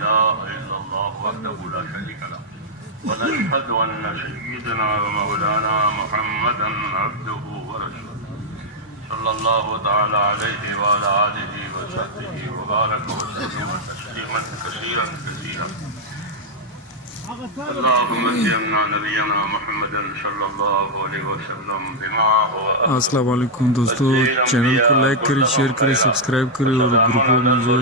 إله إلا الله وحده لا شريك له ونشهد أن سيدنا ومولانا محمدا عبده ورسوله صلى الله تعالى عليه وعلى آله وصحبه وبارك وسلم تسليما كثيرا كثيرا. اللهم سيدنا نبينا محمد صلی اللہ علیہ وسلم بما هو. السلام علیکم دوستو، چینل کو لائک کریں، شیئر کریں، سبسکرائب کریں اور گروپوں میں جو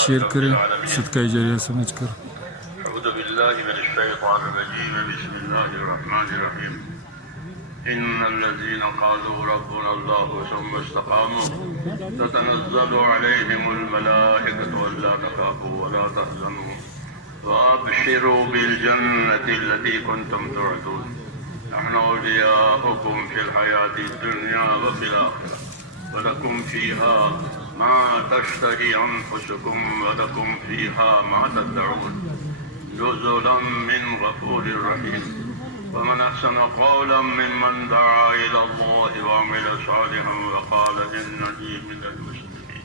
شیئر کریں صدقہ جاریہ سمجھ کر. اعوذ باللہ من الشیطان الرجیم، بسم اللہ الرحمن الرحیم. ان الذين قالوا ربنا الله ثم استقاموا تتنزل عليهم الملائكة الا تخافوا ولا تحزنوا وابشروا بالجنة التي كنتم توعدون نحن أولياؤكم في الحياة الدنيا وفي الآخرة ولكم فيها ما تشتهي أنفسكم ولكم فيها ما تدعون نزلا من غفور رحيم. ومن أحسن قولا ممن دعا إلى الله وعمل صالحا وقال إنني من المسلمين.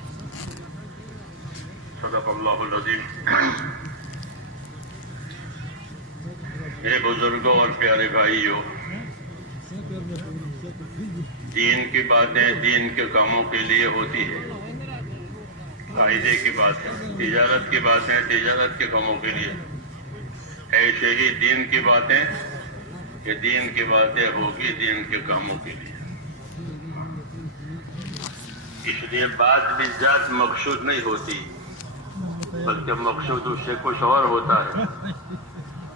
صدق الله العظيم. اے بزرگوں اور پیارے بھائیوں، دین کی باتیں دین کے کاموں کے لیے ہوتی ہے، فائدے کی باتیں، تجارت کی باتیں تجارت کے کاموں کے لیے، ایسے ہی دین کی باتیں کہ دین کی باتیں ہوگی دین کے کاموں کے لیے. اس لیے بات بھی ذات مقصود نہیں ہوتی، بلکہ مقصود اس سے کچھ اور ہوتا ہے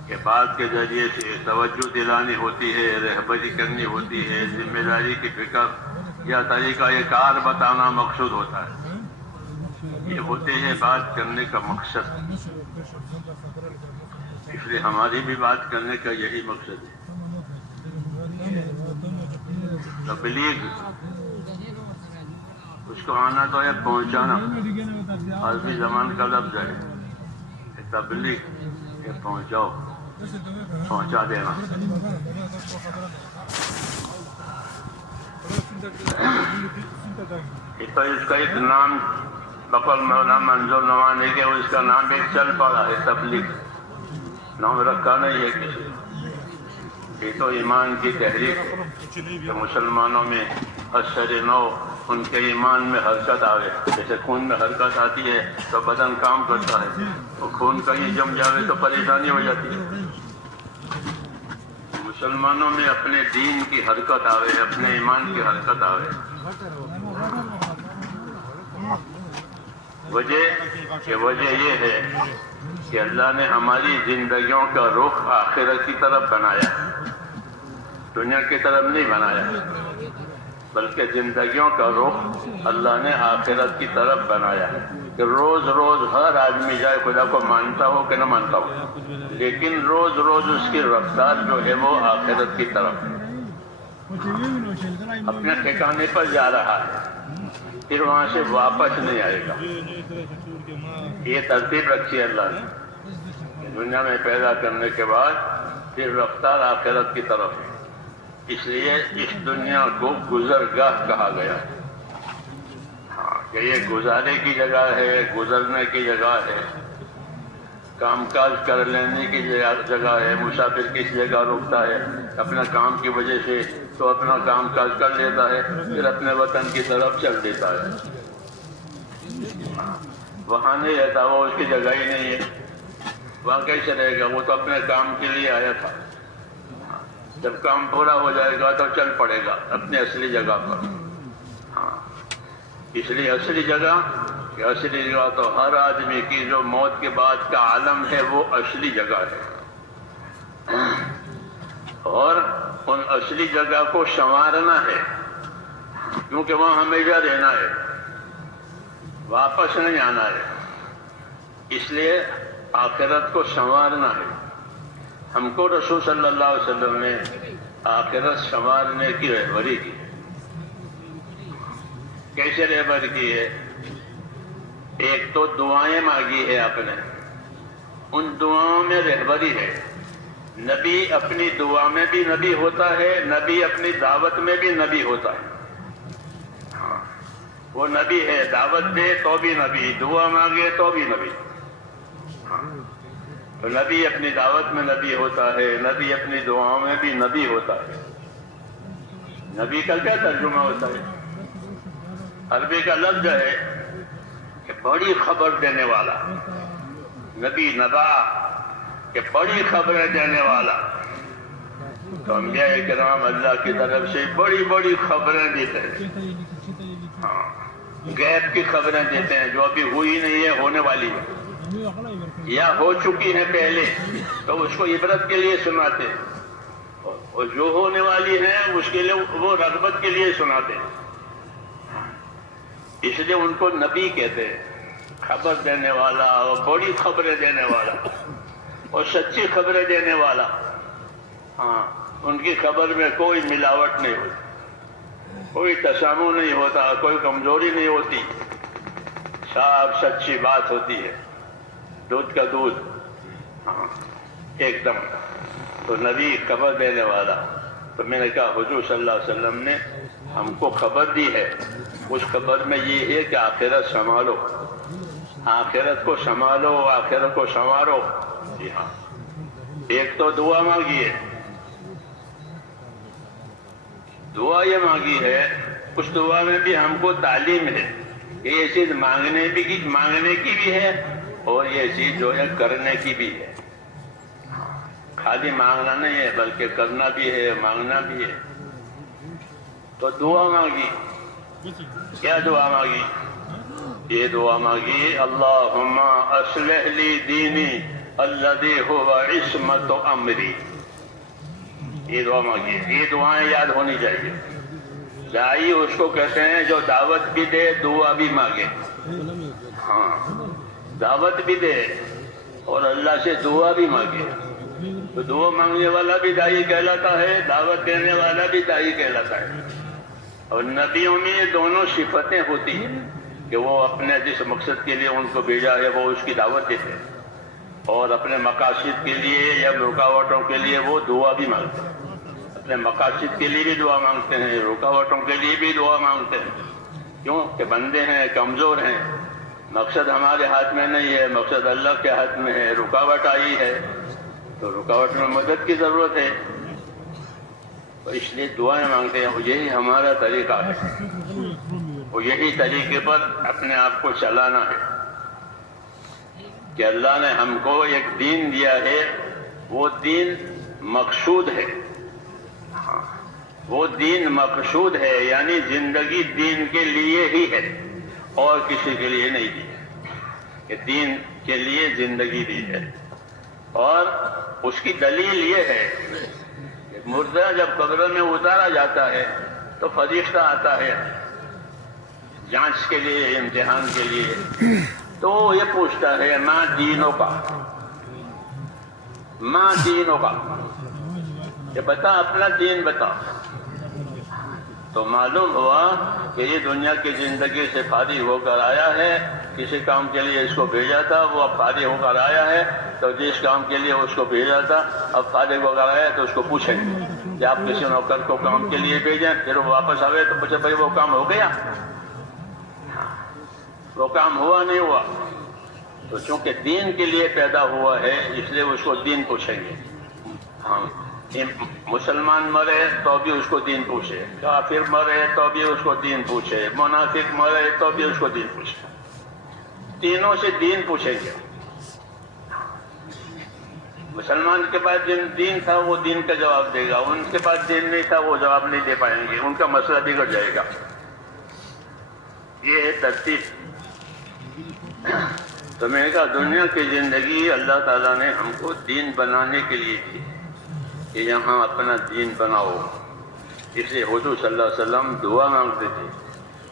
کہ بات کے ذریعے سے توجہ دلانی ہوتی ہے، رہبری کرنی ہوتی ہے، ذمہ داری کی فکر یا طریقہ کار بتانا مقصود ہوتا ہے. یہ ہوتے ہیں بات کرنے کا مقصد. اس لیے ہماری بھی بات کرنے کا یہی مقصد ہے. تبلیغ اس کو آنا تو ہے پہنچانا، عربی زبان کا لفظ ہے تبلیغ، کہ پہنچاؤ، پہنچا دینا. تو اس کا ایک نام بقول مولانا منظور نوانی کے اس کا نام ایک چل پڑا ہے، تبلیغ. نام رکھا نہیں ہے کسی. یہ تو ایمان کی تحریک ہے کہ مسلمانوں میں اثر نو ان کے ایمان میں حرکت آوے. جیسے خون میں حرکت آتی ہے تو بدن کام کرتا ہے، اور خون کہیں جم جاوے تو پریشانی ہو جاتی ہے. مسلمانوں میں اپنے دین کی حرکت آوے، اپنے ایمان کی حرکت آوے. وجہ یہ ہے کہ اللہ نے ہماری زندگیوں کا رخ آخرت کی طرف بنایا، دنیا کی طرف نہیں بنایا، بلکہ زندگیوں کا رخ اللہ نے آخرت کی طرف بنایا ہے. کہ روز روز ہر آدمی جائے خدا کو مانتا ہو کہ نہ مانتا ہو، لیکن روز روز اس کی رفتار جو ہے وہ آخرت کی طرف ہے. اپنے ٹھکانے پر جا رہا ہے، پھر وہاں سے واپس نہیں آئے گا. یہ ترتیب رکھی اللہ نے دنیا میں پیدا کرنے کے بعد، پھر رفتار آخرت کی طرف ہے. اس لیے اس دنیا کو گزرگاہ کہا گیا. ہاں، کہ یہ گزارے کی جگہ ہے، گزرنے کی جگہ ہے، کام کاج کر لینے کی جگہ ہے. مسافر کس جگہ رکتا ہے اپنا کام کی وجہ سے تو اپنا کام کاج کر لیتا ہے، پھر اپنے وطن کی طرف چل دیتا ہے. وہاں نہیں رہتا، وہ اس کی جگہ ہی نہیں ہے. وہاں کیسے رہے گا؟ وہ تو اپنے کام کے لیے آیا تھا. جب کام پورا ہو جائے گا تو چل پڑے گا اپنی اصلی جگہ پر. ہاں، اس لیے اصلی جگہ تو ہر آدمی کی جو موت کے بعد کا عالم ہے وہ اصلی جگہ ہے. اور ان اصلی جگہ کو سنوارنا ہے، کیونکہ وہاں ہمیشہ رہنا ہے، واپس نہیں آنا ہے. اس لیے آخرت کو سنوارنا ہے. ہم کو رسول صلی اللہ علیہ وسلم نے آخرت سنوارنے کی رہبری کی. کیسے رہبری کی ہے؟ ایک تو دعائیں مانگی ہے آپ نے، ان دعاؤں میں رہبری ہے. نبی اپنی دعا میں بھی نبی ہوتا ہے، نبی اپنی دعوت میں بھی نبی ہوتا ہے. وہ نبی ہے، دعوت دے تو بھی نبی، دعا مانگے تو بھی نبی. تو نبی اپنی دعوت میں نبی ہوتا ہے، نبی اپنی دعاؤں میں بھی نبی ہوتا ہے۔ نبی کا کیا ترجمہ ہوتا ہے؟ عربی کا لفظ ہے کہ بڑی خبر دینے والا، نبی نبا کہ بڑی خبریں دینے والا۔ تو انبیاء کرام اللہ کی طرف سے بڑی بڑی خبریں دیتے ہیں، غیب کی خبریں دیتے ہیں جو ابھی ہوئی نہیں ہے، ہونے والی ہے یا ہو چکی ہے پہلے، تو اس کو عبرت کے لیے سناتے ہیں، اور جو ہونے والی ہے اس کے لیے وہ رغبت کے لیے سناتے ہیں۔ اس لیے ان کو نبی کہتے ہیں، خبر دینے والا اور بڑی خبریں دینے والا اور سچی خبریں دینے والا۔ ہاں، ان کی خبر میں کوئی ملاوٹ نہیں ہوتی، کوئی تسامح نہیں ہوتا، کوئی کمزوری نہیں ہوتی، صاف سچی بات ہوتی ہے، دودھ کا دودھ، ہاں ایک دم۔ تو نبی خبر دینے والا۔ تو میں نے کہا حضور صلی اللہ علیہ وسلم نے ہم کو خبر دی ہے، اس خبر میں یہ ہے کہ آخرت سنبھالو، آخرت کو سنبھالو، آخرت کو سنوارو۔ جی ہاں، ایک تو دعا مانگی ہے، دعا یہ مانگی ہے، اس دعا میں بھی ہم کو تعلیم ہے کہ یہ چیز مانگنے کی بھی ہے اور یہ چیز جو ہے کرنے کی بھی ہے۔ خالی مانگنا نہیں ہے بلکہ کرنا بھی ہے، مانگنا بھی ہے۔ تو دعا مانگی، کیا دعا مانگی؟ یہ دعا مانگی اللہم اصلح لی دینی الذی هو عصمت امری۔ یہ دعا مانگی، یہ دعائیں یاد ہونی چاہیے۔ داعی اس کو کہتے ہیں جو دعوت بھی دے، دعا بھی مانگے۔ ہاں، دعوت بھی دے اور اللہ سے دعا بھی مانگے۔ تو دعا مانگنے والا بھی داعی کہلاتا ہے، دعوت دینے والا بھی داعی کہلاتا ہے۔ اور نبیوں میں یہ دونوں صفتیں ہوتی ہیں کہ وہ اپنے جس مقصد کے لیے ان کو بھیجا ہے وہ اس کی دعوت دیتے ہیں، اور اپنے مقاصد کے لیے یا رکاوٹوں کے لیے وہ دعا بھی مانگتے ہیں۔ اپنے مقاصد کے لیے بھی دعا مانگتے ہیں، رکاوٹوں کے لیے بھی دعا مانگتے ہیں۔ کیوں کہ بندے ہیں، کمزور ہیں، مقصد ہمارے ہاتھ میں نہیں ہے، مقصد اللہ کے ہاتھ میں ہے۔ رکاوٹ آئی ہے تو رکاوٹ میں مدد کی ضرورت ہے، تو اس لیے دعائیں مانگتے ہیں۔ یہی ہمارا طریقہ ہے، اور یہی طریقے پر اپنے آپ کو چلانا ہے کہ اللہ نے ہم کو ایک دین دیا ہے، وہ دین مقصود ہے۔ ہاں، وہ دین مقصود ہے، یعنی زندگی دین کے لیے ہی ہے اور کسی کے لیے نہیں دی ہے، کہ دین کے لیے زندگی دی ہے۔ اور اس کی دلیل یہ ہے کہ مردہ جب قبر میں اتارا جاتا ہے تو فرشتہ آتا ہے جانچ کے لیے، امتحان کے لیے، تو یہ پوچھتا ہے ماں دینوں کا، ماں دینوں کا، کہ بتا اپنا دین بتا۔ تو معلوم ہوا کہ یہ دنیا کی زندگی سے فارغ ہو کر آیا ہے، کسی کام کے لیے اس کو بھیجا تھا، وہ اب فارغ ہو کر آیا ہے، تو جس کام کے لیے اس کو بھیجا تھا اب فارغ ہو کر آیا ہے، تو اس کو پوچھیں گے کہ آپ کسی نوکر کو کام کے لیے بھیجیں، پھر وہ واپس آئے تو پوچھے بھائی وہ کام ہو گیا؟ وہ کام ہوا نہیں ہوا؟ تو چونکہ دین کے لیے پیدا ہوا ہے اس لیے اس کو دین پوچھیں گے۔ ہاں، مسلمان مرے تو بھی اس کو دین پوچھے، کافر مرے تو بھی اس کو دین پوچھے، منافق مرے تو بھی اس کو دین پوچھے، تینوں سے دین پوچھیں گے۔ مسلمان کے پاس جن دین تھا وہ دین کا جواب دے گا، ان کے پاس دین نہیں تھا وہ جواب نہیں دے پائیں گے، ان کا مسئلہ بگڑ جائے گا۔ یہ ہے ترتیب۔ تو میں نے کہا دنیا کی زندگی اللہ تعالیٰ نے ہم کو دین بنانے کے لیے دی کہ یہاں اپنا دین بناؤ۔ اس لیے حضور صلی اللہ علیہ وسلم دعا مانگتے تھے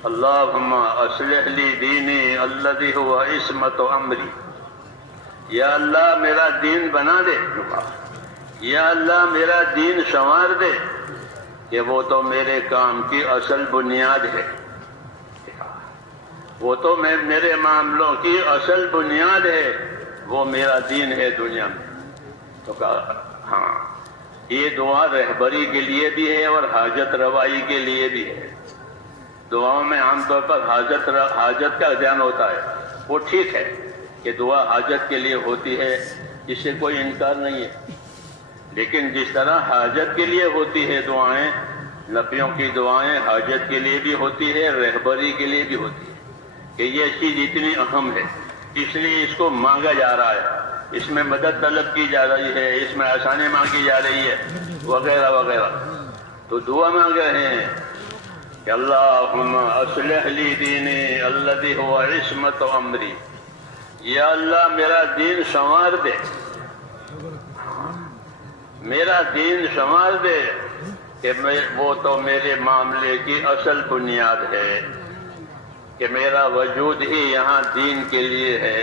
اللہم اصلح لی دینی الذی هو عصمت امری۔ یا اللہ میرا دین بنا دے، یا اللہ میرا دین سنوار دے کہ وہ تو میرے کام کی اصل بنیاد ہے، وہ تو میرے معاملوں کی اصل بنیاد ہے، وہ میرا دین ہے دنیا میں۔ تو کہا ہاں، یہ دعا رہبری کے لیے بھی ہے اور حاجت روائی کے لیے بھی ہے۔ دعاؤں میں عام طور پر حاجت کا دھیان ہوتا ہے، وہ ٹھیک ہے، کہ دعا حاجت کے لیے ہوتی ہے، اس سے کوئی انکار نہیں ہے، لیکن جس طرح حاجت کے لیے ہوتی ہے دعائیں، نبیوں کی دعائیں حاجت کے لیے بھی ہوتی ہے، رہبری کے لیے بھی ہوتی ہے، کہ یہ چیز اتنی اہم ہے اس لیے اس کو مانگا جا رہا ہے، اس میں مدد طلب کی جا رہی ہے، اس میں آسانی مانگی جا رہی ہے، وغیرہ وغیرہ. تو دعا مانگ رہے ہیں کہ اللہم اصلح لی دینی الذی هو عصمت امری، یا اللہ میرا دین سنوار دے، میرا دین سنوار دے، کہ وہ تو میرے معاملے کی اصل بنیاد ہے، کہ میرا وجود ہی یہاں دین کے لیے ہے.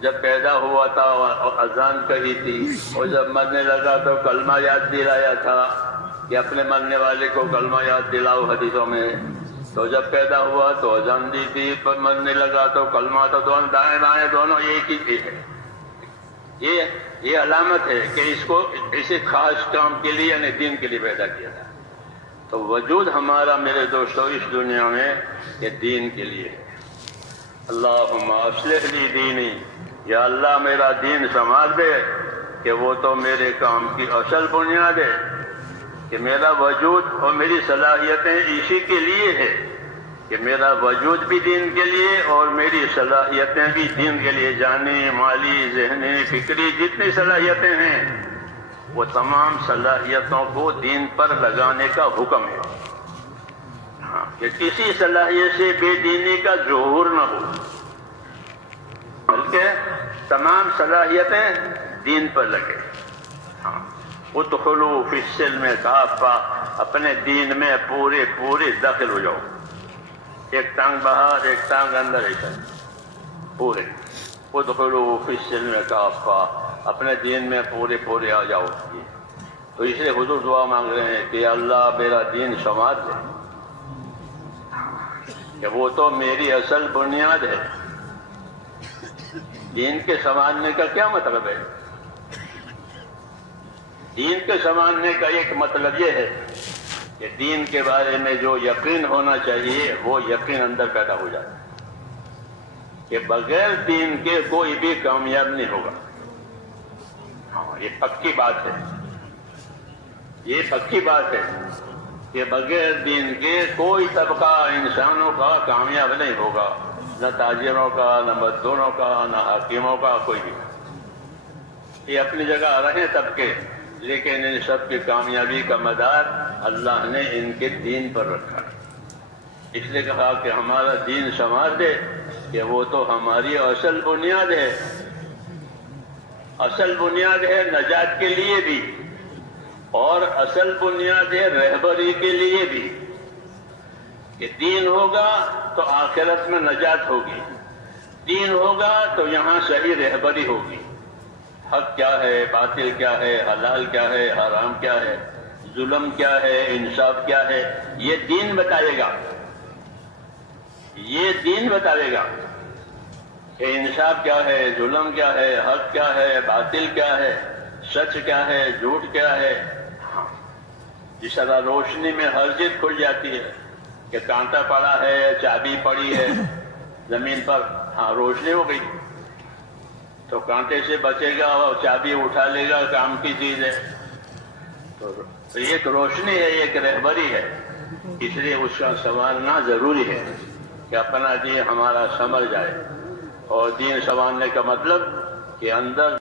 جب پیدا ہوا تھا اذان کہی تھی، اور جب مرنے لگا تو کلمہ یاد دلایا تھا کہ اپنے مرنے والے کو کلمہ یاد دلاؤ حدیثوں میں. تو جب پیدا ہوا تو اذان دی تھی، پر مرنے لگا تو کلمہ، تو دونوں دائیں بائیں دونوں ایک ہی چیز ہے. یہ علامت ہے کہ اس کو اسے خاص کام کے لیے یعنی دین کے لیے پیدا کیا تھا. تو وجود ہمارا میرے دوستوں اس دنیا میں یہ دین کے لیے ہے. اللہم اصلح لی دینی، یا اللہ میرا دین سنوار دے، کہ وہ تو میرے کام کی اصل بنیاد ہے، کہ میرا وجود اور میری صلاحیتیں اسی کے لیے ہے، کہ میرا وجود بھی دین کے لیے اور میری صلاحیتیں بھی دین کے لیے، جانی، مالی، ذہنی، فکری جتنی صلاحیتیں ہیں وہ تمام صلاحیتوں کو دین پر لگانے کا حکم ہے. ہاں، کہ کسی صلاحیت سے بے دینی کا ظہور نہ ہو، بلکہ تمام صلاحیتیں دین پر لگے. ہاں، ادخلوا فی السلم کافہ، اپنے دین میں پورے داخل ہو جاؤ، ایک ٹانگ باہر ایک ٹانگ اندر، ایسا پورے. ادخلوا فی السلم کافہ، اپنے دین میں پورے آ جاؤ. تو اس لیے حضور دعا مانگ رہے ہیں کہ اللہ میرا دین سنوار دے، کہ وہ تو میری اصل بنیاد ہے. دین کے سنوارنے کا کیا مطلب ہے؟ دین کے سنوارنے کا ایک مطلب یہ ہے کہ دین کے بارے میں جو یقین ہونا چاہیے وہ یقین اندر پیدا ہو جاتا ہے، کہ بغیر دین کے کوئی بھی کامیاب نہیں ہوگا. ہاں، یہ پکی بات ہے، یہ پکی بات ہے کہ بغیر دین کے کوئی طبقہ انسانوں کا کامیاب نہیں ہوگا، نہ تاجروں کا، نہ مزدوروں کا، نہ حاکموں کا، کوئی بھی. یہ اپنی جگہ رہے طبقے، لیکن ان سب کی کامیابی کا مدار اللہ نے ان کے دین پر رکھا. اس لیے کہا کہ ہمارا دین سنوار دے، کہ وہ تو ہماری اصل بنیاد ہے. اصل بنیاد ہے نجات کے لیے بھی، اور اصل بنیاد ہے رہبری کے لیے بھی، کہ دین ہوگا تو آخرت میں نجات ہوگی، دین ہوگا تو یہاں صحیح رہبری ہوگی. حق کیا ہے، باطل کیا ہے، حلال کیا ہے، حرام کیا ہے، ظلم کیا ہے، انصاف کیا ہے، یہ دین بتائے گا. یہ دین بتائے گا کہ انصاف کیا ہے، ظلم کیا ہے، حق کیا ہے، باطل کیا ہے، سچ کیا ہے، جھوٹ کیا ہے. جس طرح روشنی میں ہر چیز کھل جاتی ہے، کہ کانٹا پڑا ہے، چابی پڑی ہے زمین پر، ہاں روشنی ہو گئی، تو کانٹے سے بچے گا اور چابی اٹھا لے گا، کام کی چیز ہے. تو ایک روشنی ہے، ایک رہبری ہے. اس لیے اس کا سنوارنا ضروری ہے کہ اپنا دین ہمارا سنبھل جائے. اور دین سنوارنے کا مطلب کہ اندر